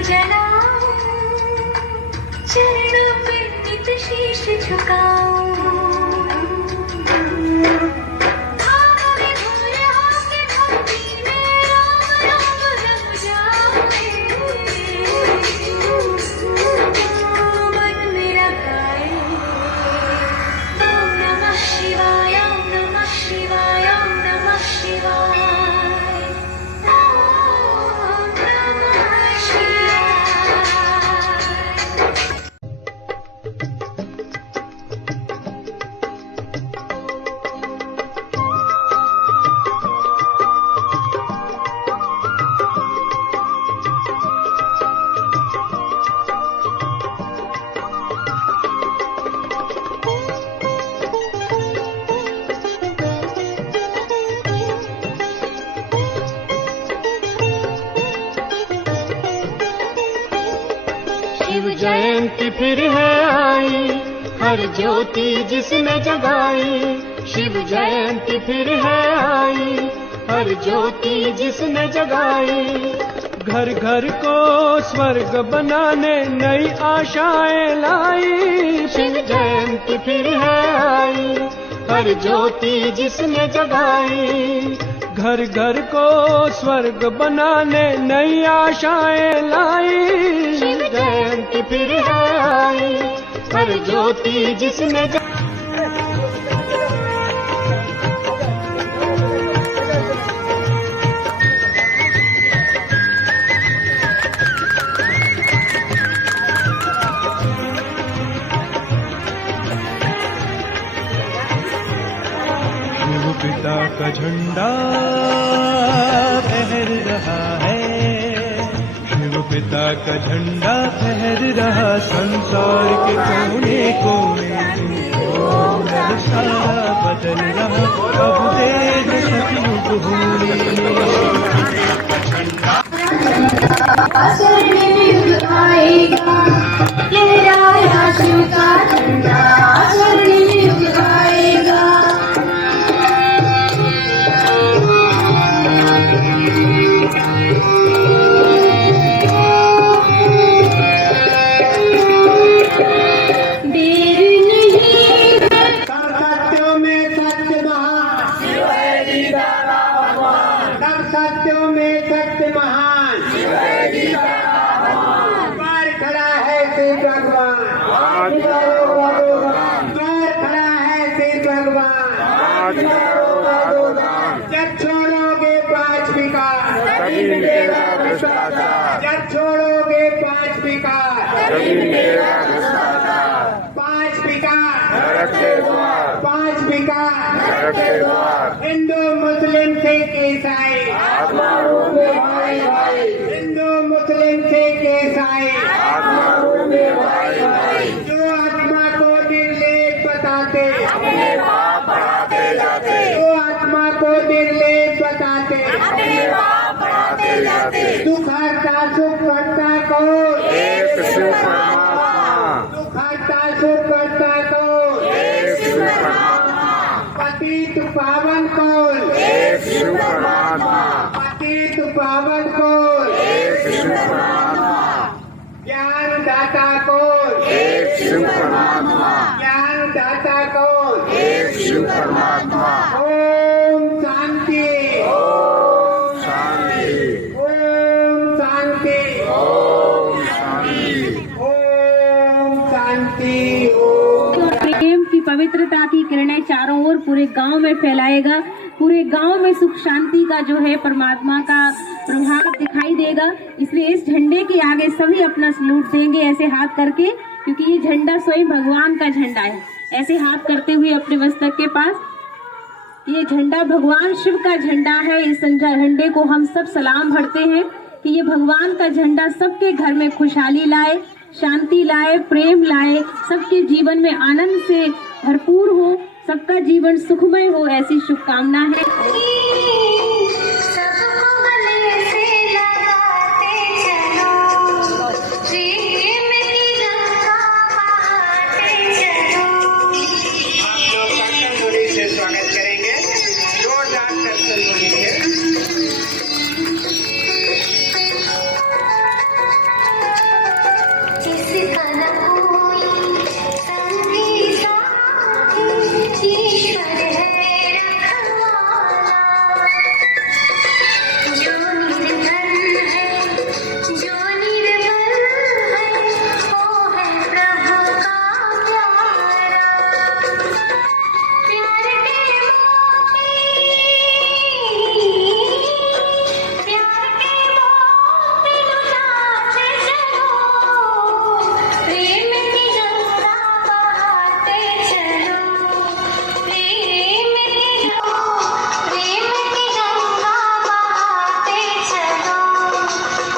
जलाऊं, चरणों पे नित शीश झुकाऊं। शिव जयंती फिर है आई, हर ज्योति जिसने जगाई। शिव जयंती फिर है आई, हर ज्योति जिसने जगाई। घर घर को स्वर्ग बनाने नई आशाएं लाई। शिव जयंती फिर है आई, हर ज्योति जिसने जगाई। घर घर को स्वर्ग बनाने नई आशाएं लाई। शिव जयंती फिर है आई, हर ज्योति जिसने शिव पिता का झंडा फहर रहा है। शिव पिता का झंडा फहर रहा, संसार के कोने कोने सारा बदल रहा। अब देख सतयुग होने स्वर्णिम आएगा, लहराया शिव का झंडा। स्वर्णिम आएगा, सत्यों में सत्य महान। द्वार खड़ा है शिव भगवान, द्वार खड़ा है शिव भगवान। जब छोड़ोगे पांच विकार, जब छोड़ोगे पांच विकार, पांच विकार, पांच विकार, हिंदू मुस्लिम सिख ईसाई, हिंदू मुस्लिम सिख ईसाई, जो आत्मा को निर्लेप बताते, जो आत्मा को निर्लेप बताते, दुख हरता सुख करता कौन? दुख हरता सुख करता कौन? पतित पावन कौन? पतित पावन कौन? ज्ञान दाता कौन? ज्ञान दाता कौन? ओम शांति, ओम शांति, ओम शांति, ओम। प्रेम की पवित्रता की किरणें चारों ओर पूरे गांव में फैलाएगा। पूरे गांव में सुख शांति का जो है परमात्मा का प्रभाव दिखाई देगा। इसलिए इस झंडे के आगे सभी अपना सलूट देंगे ऐसे हाथ करके, क्योंकि ये झंडा स्वयं भगवान का झंडा है। ऐसे हाथ करते हुए अपने मस्तक के पास, ये झंडा भगवान शिव का झंडा है। इस झंडे को हम सब सलाम भरते हैं कि ये भगवान का झंडा सबके घर में खुशहाली लाए, शांति लाए, प्रेम लाए, सबके जीवन में आनंद से भरपूर हो, सबका जीवन सुखमय हो, ऐसी शुभकामना है। सबको गले से लगाते चलो, प्रेम तिरंगा फहराते चलो। आप लोग कर्तन ध्वनि से स्वागत करेंगे, जोरदार कर्तन ध्वनि से। जिसका न कोई संगी साथी, ईश्वर है रखवाला। जो निर्धन है, जो निर्बल है, वो है प्रभु का प्यारा। प्यार के मोती, प्यार के मोती लुटाते चलो, प्रेम की गंगा बहाते चलो, प्रेम की गंगा बहाते चलो,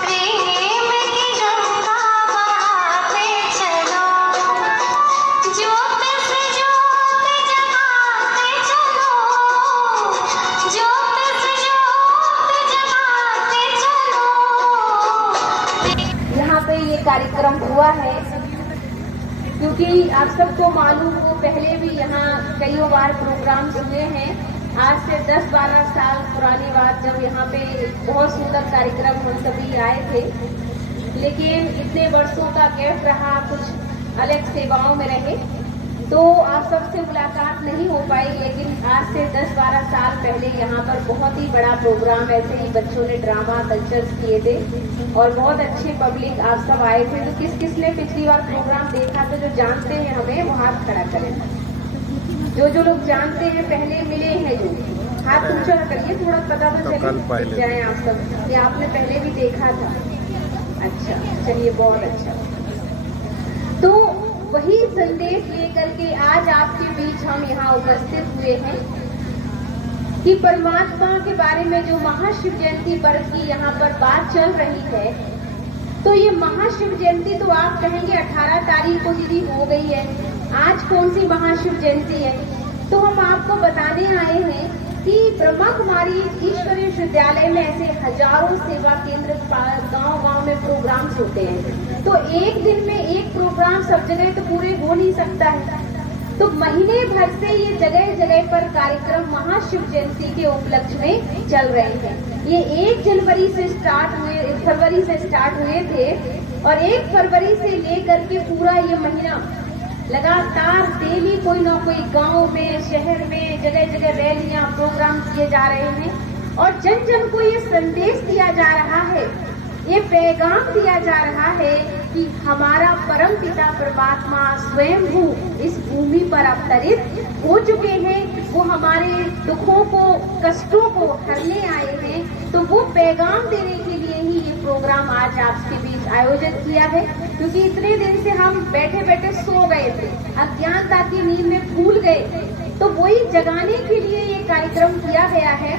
प्रेम की गंगा बहाते चलो। ज्योत से ज्योत जगाते चलो, ज्योत से ज्योत जगाते चलो। यहाँ पे ये कार्यक्रम हुआ है क्योंकि आप सबको मालूम हो, पहले भी यहाँ कई बार प्रोग्राम हुए हैं। आज से 10-12 साल पुरानी बात, जब यहाँ पे बहुत सुंदर कार्यक्रम हम सभी आए थे, लेकिन इतने वर्षों का गैप रहा, कुछ अलग सेवाओं में रहे, तो आप सबसे मुलाकात नहीं हो पाई। लेकिन आज से 10-12 साल पहले यहाँ पर बहुत ही बड़ा प्रोग्राम, ऐसे ही बच्चों ने ड्रामा कल्चर्स किए थे और बहुत अच्छे पब्लिक आप सब आए थे। तो किस किस ने पिछली बार प्रोग्राम देखा, तो जो जानते हैं हमें वो हाथ खड़ा करें। जो लोग जानते हैं, पहले मिले हैं, जो हाथ ऊंचा करिए, थोड़ा पता तो चले जाए आप सब कि आपने पहले भी देखा था। अच्छा, चलिए, बहुत अच्छा। तो वही संदेश लेकर के आज आपके बीच हम यहाँ उपस्थित हुए हैं कि परमात्मा के बारे में जो महाशिव जयंती पर्व की यहाँ पर बात चल रही है, तो ये महाशिव जयंती तो आप कहेंगे 18 तारीख को दीदी हो गई है, आज कौन सी महाशिव जयंती है? तो हम आपको बताने आए हैं कि ब्रह्मा कुमारी ईश्वरीय विद्यालय में ऐसे हजारों सेवा केंद्र गांव-गांव में प्रोग्राम्स होते हैं। तो एक दिन में एक प्रोग्राम सब जगह तो पूरे हो नहीं सकता है, तो महीने भर से ये जगह जगह पर कार्यक्रम महाशिव जयंती के उपलक्ष्य में चल रहे हैं। ये 1 फरवरी से स्टार्ट हुए थे और 1 फरवरी से लेकर के पूरा ये महीना लगातार डेली कोई ना कोई गांव में, शहर में, जगह जगह रैलियां, प्रोग्राम किए जा रहे हैं और जन जन को ये संदेश दिया जा रहा है, ये पैगाम दिया जा रहा है कि हमारा परम पिता परमात्मा स्वयं इस भूमि पर अवतरित हो चुके हैं। वो हमारे दुखों को, कष्टों को हरने आए हैं। तो वो पैगाम देने के लिए ही ये प्रोग्राम आज आपके बीच आयोजित किया है, क्योंकि इतने दिन से हम बैठे बैठे सो गए थे, अज्ञानता की नींद में भूल गए। तो वही जगाने के लिए ये कार्यक्रम किया गया है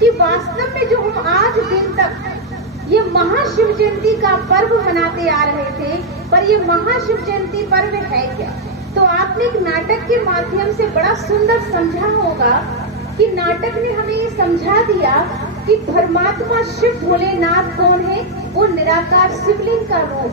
कि वास्तव में जो हम आज दिन तक ये महाशिव जयंती का पर्व मनाते आ रहे थे, पर ये महाशिव जयंती पर्व है क्या? तो आपने एक नाटक के माध्यम से बड़ा सुंदर समझा होगा कि नाटक ने हमें ये समझा दिया कि परमात्मा शिव भोलेनाथ कौन है? वो निराकार शिवलिंग का रूप,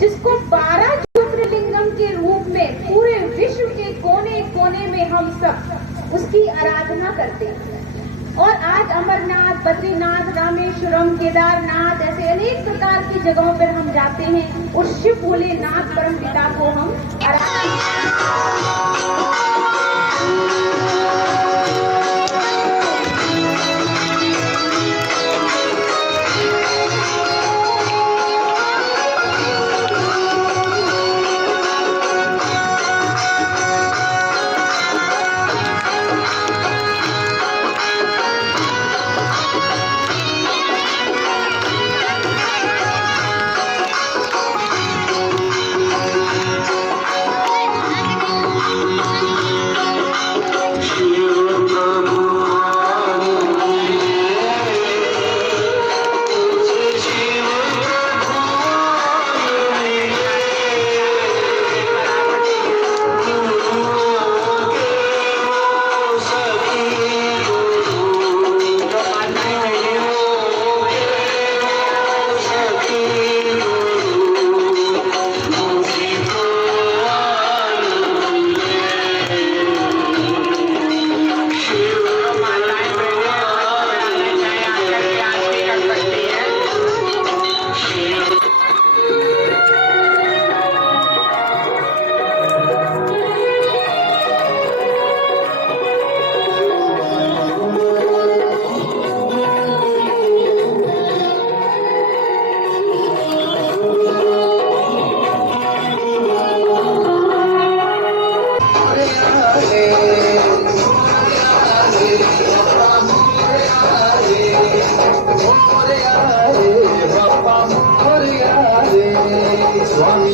जिसको 12 ज्योतिर्लिंगम के रूप में पूरे विश्व के कोने कोने में हम सब उसकी आराधना करते हैं। और आज अमरनाथ, बद्रीनाथ, रामेश्वरम, केदारनाथ, ऐसे अनेक प्रकार की जगहों पर हम जाते हैं और शिव भोलेनाथ परम पिता को हम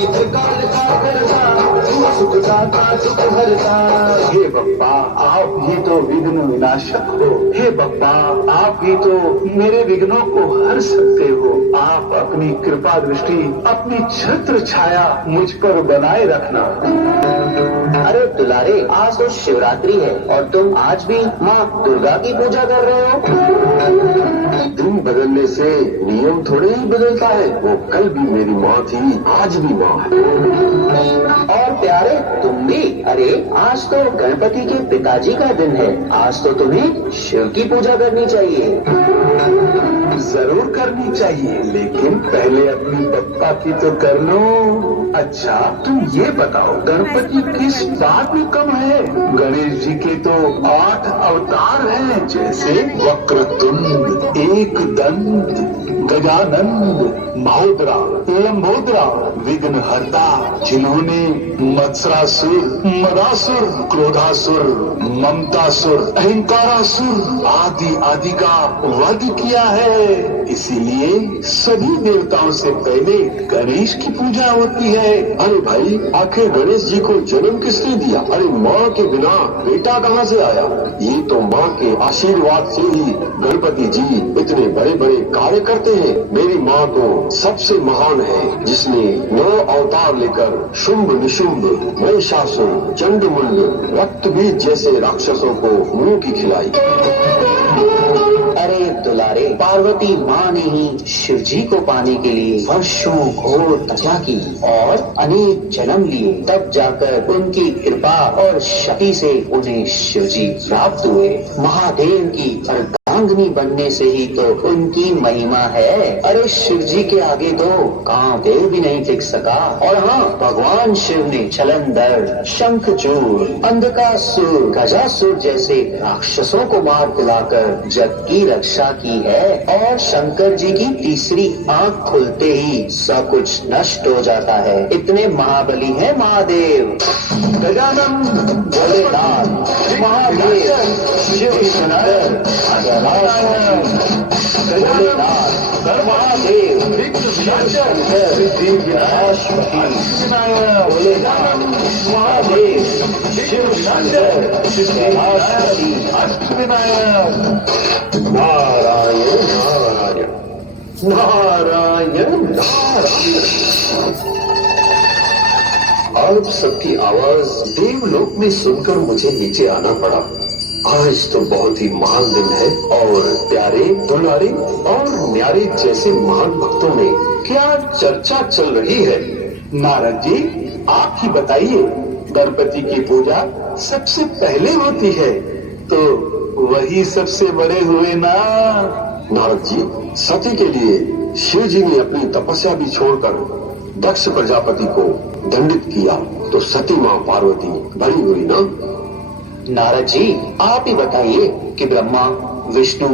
काल का करता, तू सुख दाता दुख हरता। हे बप्पा आप ही तो विघ्न विनाशक हो। हे बप्पा आप ही तो मेरे विघ्नों को हर सकते हो। आप अपनी कृपा दृष्टि, अपनी छत्र छाया मुझ पर बनाए रखना। अरे दुलारे, आज तो शिवरात्रि है और तुम आज भी माँ दुर्गा की पूजा कर रहे हो। दिन बदलने से नियम थोड़े ही बदलता है। वो कल भी मेरी माँ थी, आज भी माँ है। और प्यारे तुम भी, अरे आज तो गणपति के पिताजी का दिन है। आज तो तुम्हें शिव की पूजा करनी चाहिए। जरूर करनी चाहिए, लेकिन पहले अपनी बप्पा की तो कर लो। अच्छा तुम ये बताओ, गणपति किस बात में कम है? गणेश जी के तो 8 अवतार हैं, जैसे वक्रतुंड, एकदंत, गजानंद, महोदरा, लंबोदरा, विघ्नहर्ता, जिन्होंने मत्सरासुर, मदासुर, क्रोधासुर, ममतासुर, अहंकारासुर आदि आदि का वध किया है। इसीलिए सभी देवताओं से पहले गणेश की पूजा होती है। अरे भाई, आखिर गणेश जी को जन्म किसने दिया? अरे माँ के बिना बेटा कहाँ से आया? ये तो माँ के आशीर्वाद से ही गणपति जी इतने बड़े बड़े कार्य करते हैं। मेरी माँ तो सबसे महान है, जिसने 9 अवतार लेकर शुंभ निशुंभ, महिषासुर, चंडमुंड, रक्तबीज जैसे राक्षसों को मुंह की खिलाई। अरे दुलारे, पार्वती माँ ने ही शिव जी को पाने के लिए वर्षों घोर तपस्या की और अनेक जन्म लिए। तब जाकर उनकी कृपा और शक्ति से उन्हें शिव जी प्राप्त हुए। महादेव की अर्धांगिनी बनने से ही तो उनकी महिमा है। अरे शिव जी के आगे तो कामदेव भी नहीं टिक सका। और हाँ, भगवान शिव ने छलंदर, शंखचूड़, अंधकासुर, गजासुर जैसे राक्षसों को मार दिलाकर जग की रक्षा की है। और शंकर जी की तीसरी आंख खुलते ही सब कुछ नष्ट हो जाता है। इतने महाबली है महादेव। गजानंद, भोलेनाथ, महादेव, शिव शंकर, भोलेनाथ, महादेव, शिव शंकर, विनाशपति, भोलेनाथ, महादेव, शिव शंकर, विनाशपति, अष्टविनायक। नारायण नारायण नारायण नारायण। आप सबकी आवाज देवलोक में सुनकर मुझे नीचे आना पड़ा। आज तो बहुत ही महान दिन है और प्यारे, दुलारे और न्यारे जैसे महान भक्तों में क्या चर्चा चल रही है? नारद जी आप ही बताइए, गणपति की पूजा सबसे पहले होती है तो वही सबसे बड़े हुए ना? नारद जी, सती के लिए शिव जी ने अपनी तपस्या भी छोड़कर दक्ष प्रजापति को दंडित किया, तो सती माँ पार्वती बड़ी हुई ना? नारद जी आप ही बताइए कि ब्रह्मा, विष्णु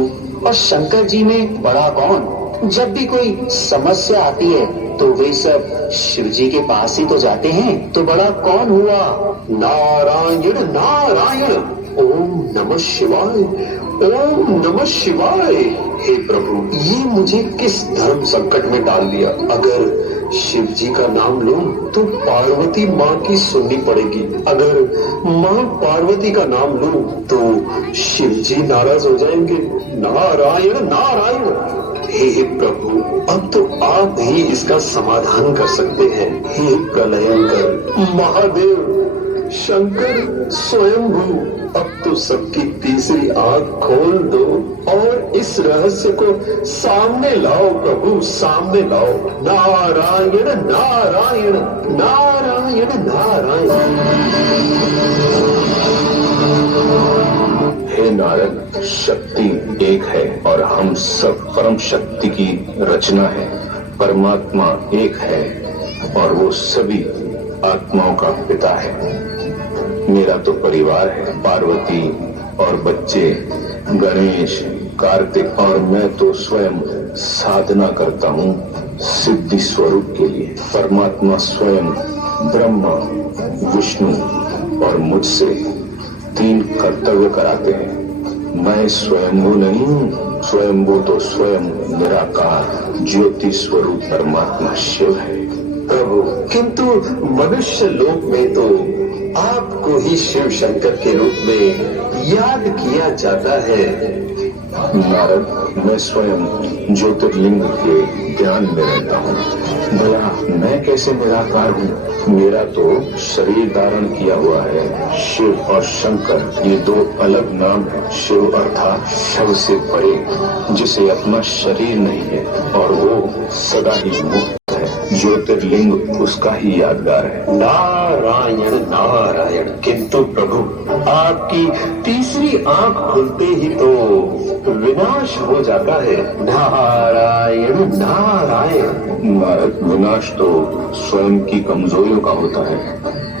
और शंकर जी में बड़ा कौन? जब भी कोई समस्या आती है तो वे सब शिव जी के पास ही तो जाते हैं, तो बड़ा कौन हुआ? नारायण नारायण, ओम नमः शिवाय, ओम नमः शिवाय। हे प्रभु, ये मुझे किस धर्म संकट में डाल दिया? अगर शिव जी का नाम लूं तो पार्वती माँ की सुननी पड़ेगी। अगर माँ पार्वती का नाम लूं तो शिव जी नाराज हो जाएंगे। नारायण नारायण। हे प्रभु, अब तो आप ही इसका समाधान कर सकते हैं। हे प्रलयंकर, महादेव, शंकर, स्वयंभू, अब तो सबकी तीसरी आंख खोल दो और इस रहस्य को सामने लाओ प्रभु, सामने लाओ। नारायण नारायण नारायण नारायण। हे नारद, शक्ति एक है और हम सब परम शक्ति की रचना है। परमात्मा एक है और वो सभी आत्माओं का पिता है। मेरा तो परिवार है, पार्वती और बच्चे, गणेश, कार्तिक, और मैं तो स्वयं साधना करता हूँ सिद्धि स्वरूप के लिए। परमात्मा स्वयं ब्रह्मा, विष्णु और मुझसे 3 कर्तव्य कराते हैं। मैं स्वयंभू नहीं हूँ, स्वयंभू तो स्वयं निराकार ज्योति स्वरूप परमात्मा शिव है। प्रभु, किंतु मनुष्य लोक में तो आपको ही शिव शंकर के रूप में याद किया जाता है। नारद, मैं स्वयं ज्योतिर्लिंग के ध्यान में रहता हूँ। भला मैं कैसे निराकार हूँ? मेरा तो शरीर धारण किया हुआ है। शिव और शंकर ये दो अलग नाम है। शिव अर्थात शव से परे, जिसे अपना शरीर नहीं है और वो सदा ही मुक्त है। ज्योतिर्लिंग उसका ही यादगार है। नारायण नारायण। किंतु प्रभु, आपकी तीसरी आंख खुलते ही तो विनाश हो जाता है। नारायण नारायण। नारद, विनाश तो स्वयं की कमजोरियों का होता है।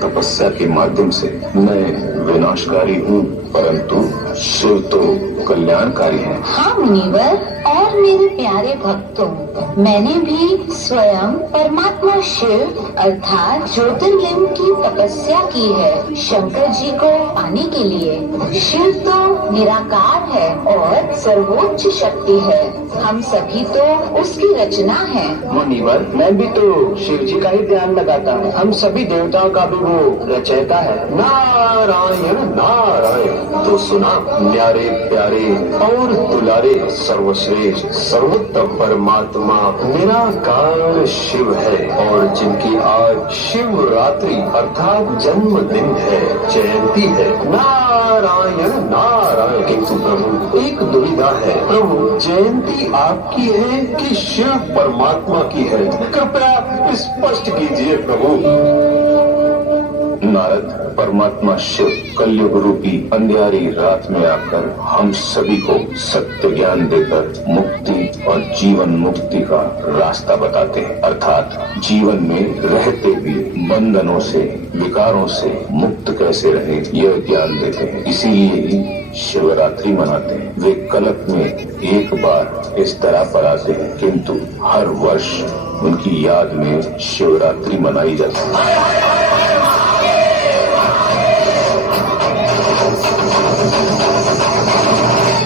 तपस्या के माध्यम से मैं विनाशकारी हूँ, परंतु शिव तो कल्याणकारी है। हाँ मुनिवर और मेरे प्यारे भक्तों, मैंने भी स्वयं परमात्मा शिव अर्थात ज्योतिर्लिंग की तपस्या की है शंकर जी को पाने के लिए। शिव तो निराकार है और सर्वोच्च शक्ति है। हम सभी तो उसकी रचना है। मुनिवर, मैं भी तो शिव जी का ही ध्यान लगाता हूँ। हम सभी देवताओं का भी वो रचयिता है। नारायण नारायण। तो सुना, प्यारे प्यारे और दुलारे सर्वश्रेष्ठ सर्वोत्तम परमात्मा निराकार शिव है, और जिनकी आज शिवरात्रि अर्थात जन्मदिन है, जयंती है। नारायण नारायण। किंतु प्रभु, एक दुविधा है। प्रभु, जयंती आपकी है कि शिव परमात्मा की है? कृपया स्पष्ट कीजिए प्रभु। नारद, परमात्मा शिव कलयुग रूपी अंधियारी रात में आकर हम सभी को सत्य ज्ञान देकर मुक्ति और जीवन मुक्ति का रास्ता बताते हैं। अर्थात जीवन में रहते भी बंधनों से, विकारों से मुक्त कैसे रहे, यह ज्ञान देते हैं। इसीलिए ही शिवरात्रि मनाते हैं। वे कल्प में एक बार इस तरह पर आते हैं, किंतु हर वर्ष उनकी याद में शिवरात्रि मनाई जाती है।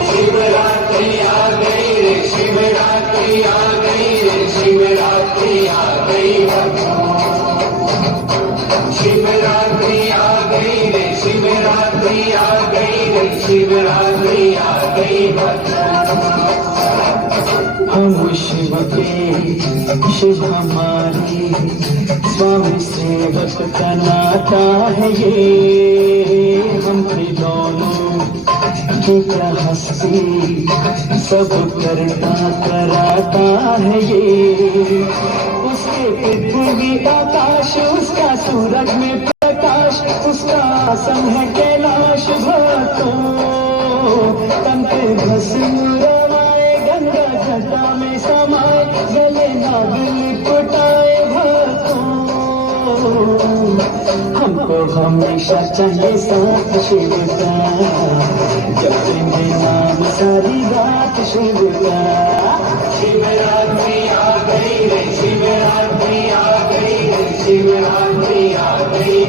शिवरात्रि आ गई रे, शिवरात्रि आ गई रे, शिवरात्रि आ गई। शिवरात्रि आ गई रे, शिवरात्रि आ गई रे, शिवरात्रि आ गई। हम शिव के, शिव हमारी, स्वामी सेवक का नाता है ये। हम दोनों की क्या हस्ती, सब करता कराता है ये। उसके पृथ्वी आकाश, उसका सूरज में प्रकाश, उसका आसन है कैलाश। भक्तों तन पे भस्म रमाए, गंगा जटा में समाए, जले नाग लिपटाए। भक्तों हमको हमेशा चाहिए साथ शिव का, जपेंगे नाम सारी रात शिव का। शिवरात्रि आ गई रे, शिवरात्रि आ गई रे, शिवरात्रि आ गई।